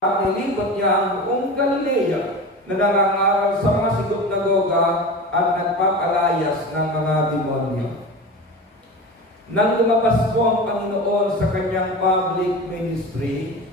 At nilibot niya ang buong Galilea na nangangaral sa mga sinagoga at nagpapalayas ng mga demonyo. Nang lumabas po ang Panginoon sa kanyang public ministry,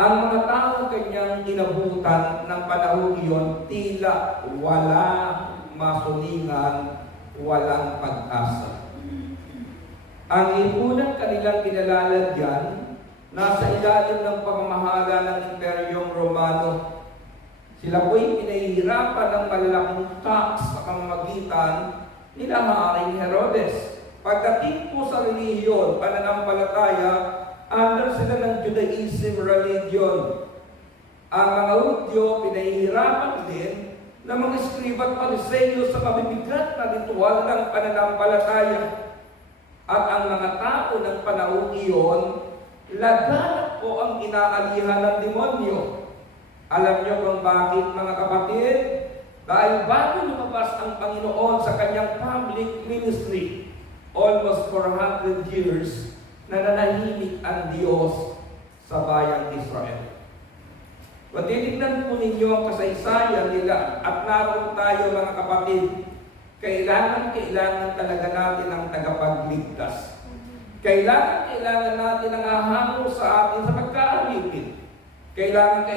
ang mga taong kanyang inabutan ng panahon iyon tila walang masulingan, walang pag-asa. Ang lipunan kanilang kinalalagyan nasa ilalim ng pamamahala ng Imperyong Romano. Sila po'y pinahihirapan ng malalaking tax sa pamamagitan nila Haring Herodes. Pagdating po sa relihiyon, pananampalataya, under sila ng Judaism religion. Ang mga Hudyo pinahihirapan din ng mga eskriba at pariseyo sa mabibigat na ritual ng pananampalataya. At ang mga tao ng panahon iyon, laganap po ang inaalihan ng demonyo. Alam niyo kung bakit, mga kapatid? Dahil bago lumabas ang Panginoon sa kanyang public ministry, almost 400 years, nananahimik ang Diyos sa bayang Israel. Kung titignan po ninyo ang kasaysayan nila at naroon tayo, mga kapatid, kailangan talaga natin ang tagapagligtas. Kailangan natin ang hahango sa atin sa pagkaalipin. Kailangan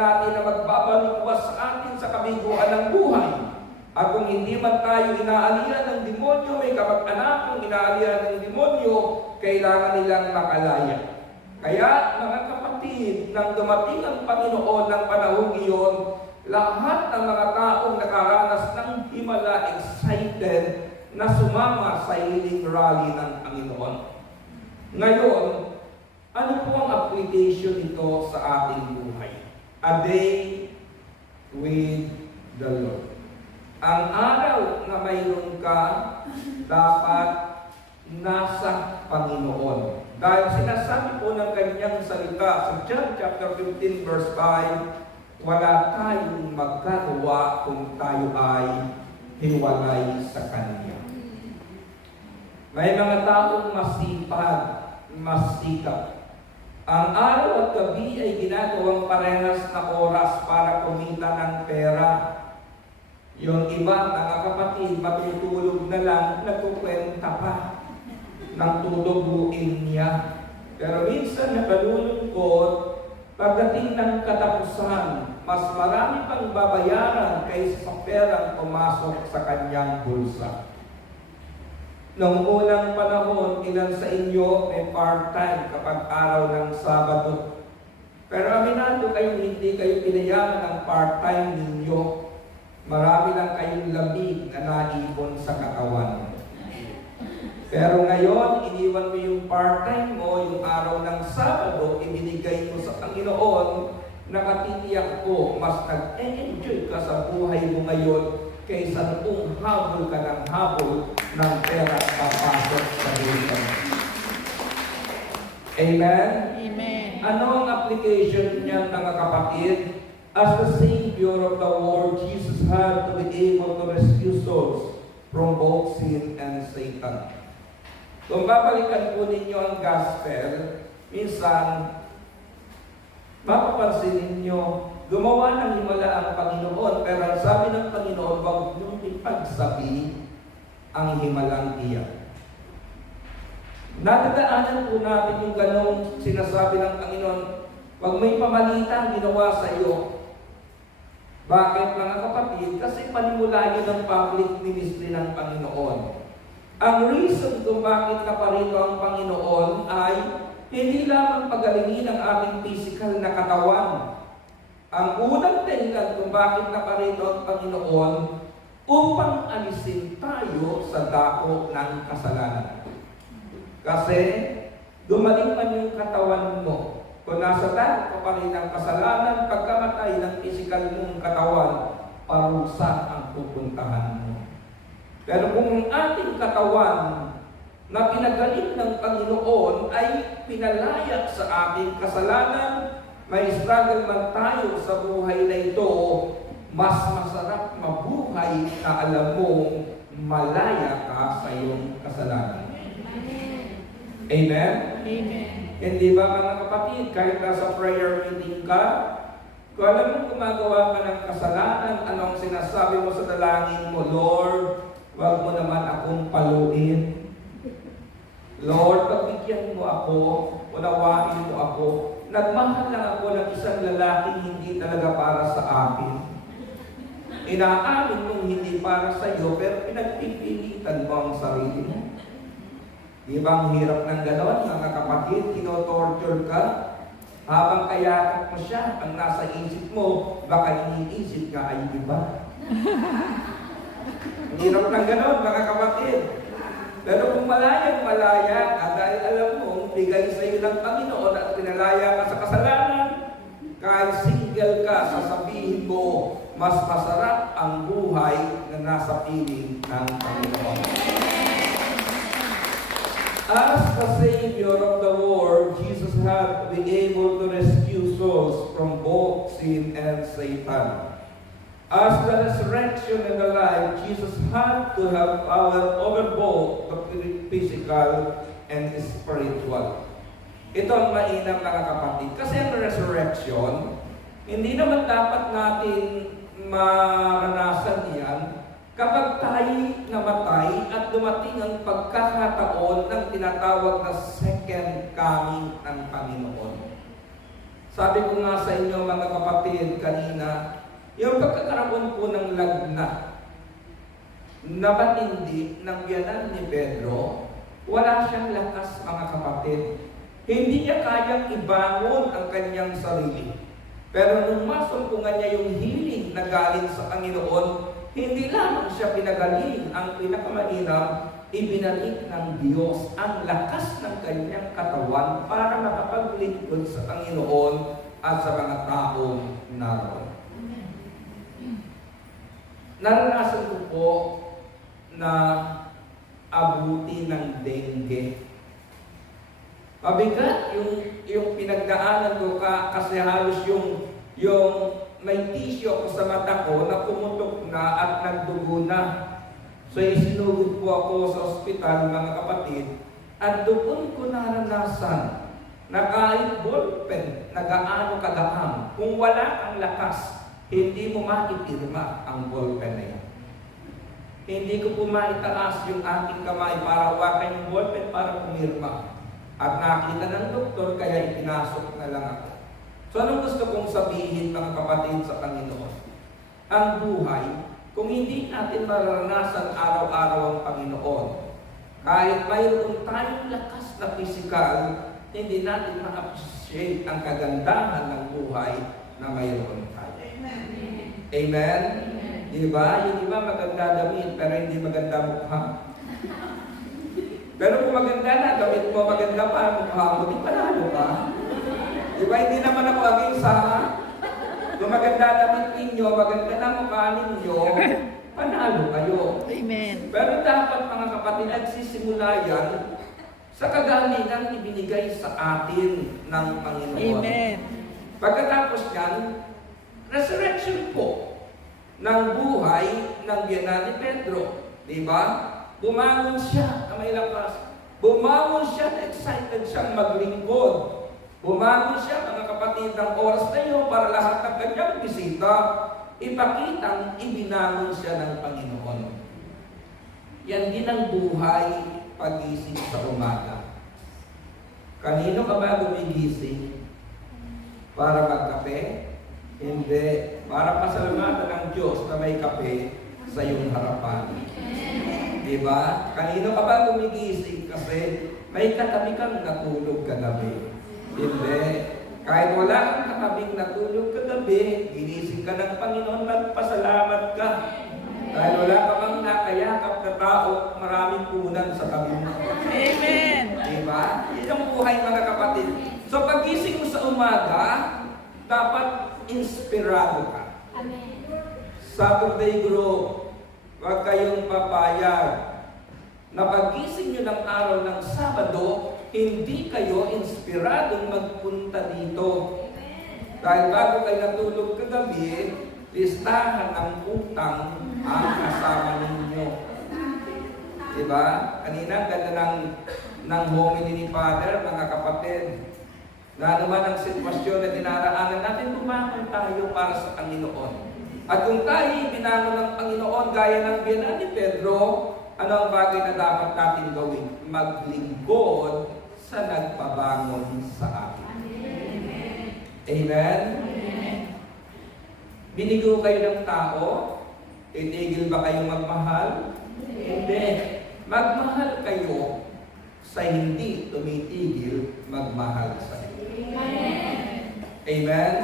natin na magbabalikwas sa atin sa kabiguan ng buhay. At kung hindi man tayo inaalihan ng demonyo, may kamag-anak kung inaalihan ng demonyo, kailangan nilang makalaya. Kaya, mga kapatid, nang dumating ang Panginoon ng panahong iyon, lahat ng mga taong nakaranas ng himala excited na sumama sa healing rally ng Panginoon. Ngayon, ano po ang application nito sa ating buhay? A day with the Lord. Ang araw na mayroon ka, dapat nasa Panginoon. Dahil sinasabi po ng kanyang salita sa John chapter 15 verse 5, wala tayong magkagawa kung tayo ay hiwalay sa Kanya. May mga taong masipag, masikap. Ang araw at gabi ay ginagawang parehas na oras para kumita ng pera. Yung iba, mga kapatid, matutulog na lang, nagkukwenta pa ng tutubuin niya. Pero minsan nakalulungkot, pagdating ng katapusan, mas marami pang babayaran kaysa sa perang pumasok sa kanyang bulsa. Noong unang panahon, ilan sa inyo may part-time kapag araw ng Sabado. Pero aminado kayo, hindi kayo pinayaman ng part-time ninyo. Marami lang kayong lamig na naipon sa katawan. Pero ngayon, iniwan mo yung part-time mo, yung araw ng Sabado, ibinigay mo sa Panginoon, nakatitiyak ko, mas nag-enjoy ka sa buhay mo ngayon kaysa kung habol ka ng habol ng pera papasok sa buhay. Amen? Amen. Ano ang application niyan, mga kapatid? As the Savior of the world, Jesus had to be able to rescue souls from both sin and Satan. Kung babalikan po ninyo ang gospel, minsan, mapapansin ninyo, gumawa ng himala ang Panginoon, pero ang sabi ng Panginoon, huwag niyong ipagsabi ang himalang iyan. Nadadaanan po natin yung ganong sinasabi ng Panginoon, huwag may pamalita ginawa sa iyo. Bakit, mga kapatid? Kasi panimula yun ng public ministry ng Panginoon. Ang reason kung bakit naparito ang Panginoon ay hindi lamang pagalingin ang ating physical na katawan. Ang unang dahilan kung bakit naparito ang Panginoon upang alisin tayo sa dako ng kasalanan. Kasi dumaling man yung katawan mo, kung nasa dako ka pa rin ng kasalanan, pagkamatay ng physical mong katawan, parusa ang pupuntahan mo. Pero kung ang ating katawan na pinagaling ng Panginoon ay pinalaya sa ating kasalanan, may struggle man tayo sa buhay na ito, mas masarap mabuhay na alam mong malaya ka sa iyong kasalanan. Amen? Amen. Hindi ba mga kapatid, kahit nasa prayer meeting ka, kung alam mo gumagawa ka ng kasalanan, anong sinasabi mo sa dalangin mo, Lord, wag mo naman akong paluin. Lord, pagbigyan mo ako, unawain mo ako. Nagmahal lang ako ng isang lalaking hindi talaga para sa akin. Inaamin mong hindi para sa iyo, pero pinagpipilitan mo ang sarili mo. Di ba ang hirap ng gano'n, mga kapatid, tinotorture ka? Habang kayakap mo siya, ang nasa isip mo, baka iniisip ka ay iba. Ang hirap ng gano'n, mga kapatid. Pero kung malaya at dahil alam mo, bigay sa iyo ng Panginoon at pinalaya ka sa kasalanan, kahit single ka, sasabihin mo, mas masarap ang buhay na nasa piling ng Panginoon. As the Savior of the world, Jesus had to be able to rescue souls from both sin and Satan. As the resurrection and the life, Jesus had to have power over both the physical and spiritual. Ito ang mainam, mga kapatid. Kasi ang resurrection, hindi naman dapat natin maranasan yan kapag tayo namatay at dumating ang pagkakataon ng tinatawag na second coming ng Panginoon. Sabi ko nga sa inyo, mga kapatid, kanina, yung pagkakaroon po ng lagnat na matindi ng biyanan ni Pedro, wala siyang lakas, mga kapatid. Hindi niya kayang ibangon ang kanyang sarili. Pero nung masumpungan niya yung healing na galing sa Panginoon, hindi lamang siya pinagaling. Ang pinakamainam, ibinalik ng Diyos ang lakas ng kanyang katawan para makapaglingkod sa Panginoon at sa mga taong naroon. Naranasan ko po na abuti ng dengue. Mabigat yung pinagdaanan ko kasi halos yung may tissue ako sa mata ko na pumutok na at nagdugo na. So isinugod po ako sa ospital, mga kapatid, at doon ko naranasan na kahit ballpen na gaano kagahang, kung wala kang lakas, hindi mo maipirma ang ballpen na yan. Hindi ko po maitaas yung aking kamay para hawakan yung ballpen para pumirma. At nakita ng doktor, kaya ipinasok na lang ako. So anong gusto kong sabihin, mga kapatid, sa Panginoon? Ang buhay, kung hindi natin mararanasan araw-araw ang Panginoon, kahit mayroon tayong lakas na pisikal, hindi natin ma-appreciate ang kagandahan ng buhay na mayroon tayo. Amen? Amen? Diba? Yung iba maganda damit, pero hindi maganda mukha. Pero kung maganda na, damit mo maganda pa, mukha mo, di panalo ka. Diba, hindi naman ako aging sa, kung maganda damit ninyo, maganda na mukha ninyo, panalo kayo. Amen. Pero dapat, mga kapatid, nagsisimula yan sa kagalingan ibinigay sa atin ng Panginoon. Amen. Pagkatapos yan, resurrection po ng buhay ng biyanan ni Pedro. Diba? Bumangon siya na may lakas. Bumangon siya, excited siyang maglingkod. Bumangon siya, mga kapatid, ng oras na yun para lahat ng kanyang bisita, ipakitang ibinangon siya ng Panginoon. Yan din ang buhay pagising sa umaga. Kanino ka ba gumigising? Para magkape? Hindi. Para pasalamatan ng Diyos na may kape sa iyong harapan. Diba? Kanino ka ba gumigising? Kasi may katabi kang natulog kagabi. Hindi. Kahit wala kang katabing natulog kagabi, ginising ka ng Panginoon, magpasalamat ka. Dahil wala ka mang nakayakap na tao, maraming punan sa tabi mo. Amen. Diba? Yan ang buhay, mga kapatid. So pagising mo sa umaga, dapat inspirado ka. Amen. Saturday group, huwag kayong papayag na pagising nyo ng araw ng Sabado, hindi kayo inspiradong magpunta dito. Dahil bago kayo natulog kagabi, listahan ng utang ang kasama ninyo. Diba? Kanina, ganda ng homily ni Father, mga kapatid. Na naman ang sitwasyon na dinaraanan natin, bumangon tayo para sa Panginoon. At kung tayo binangon ng Panginoon, gaya ng biyanan ni Pedro, ano ang bagay na dapat natin gawin? Maglingkod sa nagpabangon sa atin. Amen? Binigo kayo ng tao? Titigil ba kayong magmahal? Hindi. Magmahal kayo sa hindi tumitigil magmahal sa iyo. Amen?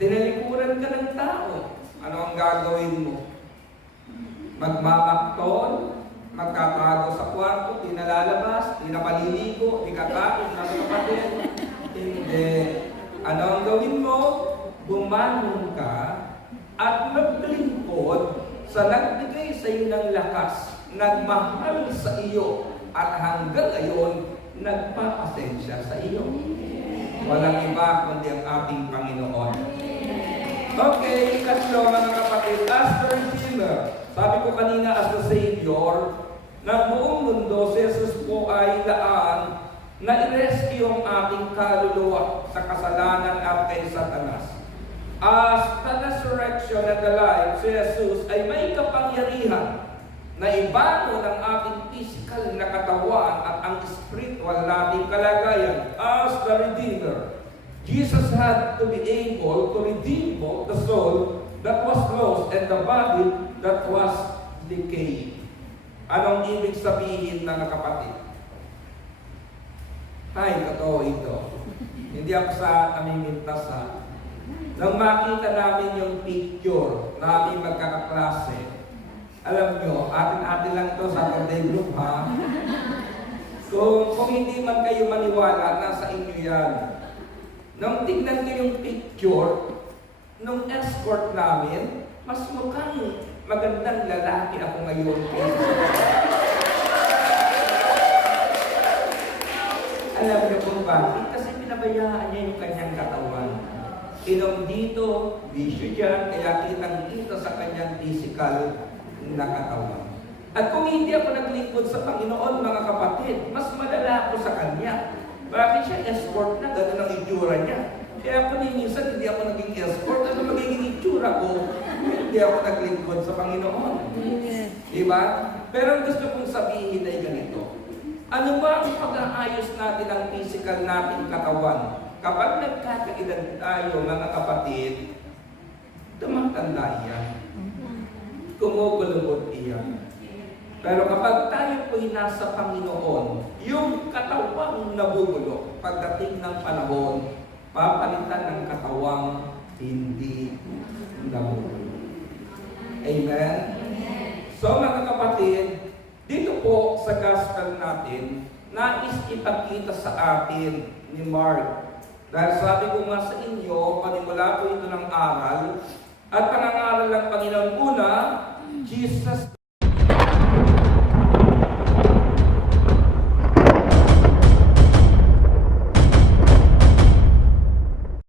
Tinalikuran ka ng tao. Ano ang gagawin mo? Magmamakton, magkatago sa kwarto, di nalalabas, di napaliligo, di kakain, kapatid. Hindi. Ano ang gawin mo? Bumangon ka at maglingkod sa nagbigay sa iyo ng lakas, nagmahal sa iyo, at hanggang ngayon, nagpapasensya sa iyo. Walang iba kundi ang ating Panginoon. Okay, ikatlo mga kapatid, as the Redeemer, sabi ko kanina as the Savior, ng buong mundo, si Jesus po ay daan na i-rescue ang ating kaluluwa sa kasalanan at kay Satanas. As the resurrection and the life, si Jesus ay may kapangyarihan na ibago ng ating physical na katawan at ang spiritual nating kalagayan. As the Redeemer, Jesus had to be able to redeem both the soul that was lost and the body that was decaying. Anong ibig sabihin mga kapatid? Ay, totoo ito. Hindi ako sa namimintas ha. Nang makita namin yung picture namin magkakaklase, alam nyo, atin-atin lang ito sa Saturday group ha. Kung hindi man kayo maniwala, nasa inyo yan. Nung tignan ko yung picture, nung escort namin, mas mukhang magandang lalaki ako ngayon. Alam niyo kung bakit? Kasi pinabayaan niya yung kanyang katawan. Inom dito, bisyo dyan, kaya kitang-kita sa kanyang physical na katawan. At kung hindi ako naglingkod sa Panginoon, mga kapatid, mas malala ako sa kanya. Bakit siya escort na? Ganun ang itsura niya. Kaya ako minsan hindi ako naging escort. Ano magiging itsura ko? Hindi ako naglingkod sa Panginoon. Diba? Pero ang gusto kong sabihin ay ganito. Ano ba ang pag-aayos natin ng physical nating katawan? Kapag nagkakaedad tayo, mga kapatid, tumatanda iyan. Kumugulubot iyan. Pero kapag tayo po'y nasa Panginoon, yung katawang nabubulok, pagdating ng panahon, papalitan ng katawang hindi nabubulok. Amen? So mga kapatid, dito po sa gospel natin, nais ipakita sa atin ni Mark. Dahil sabi ko nga sa inyo, panimula po ito ng aral, at pangangaral ng Panginoon una, Jesus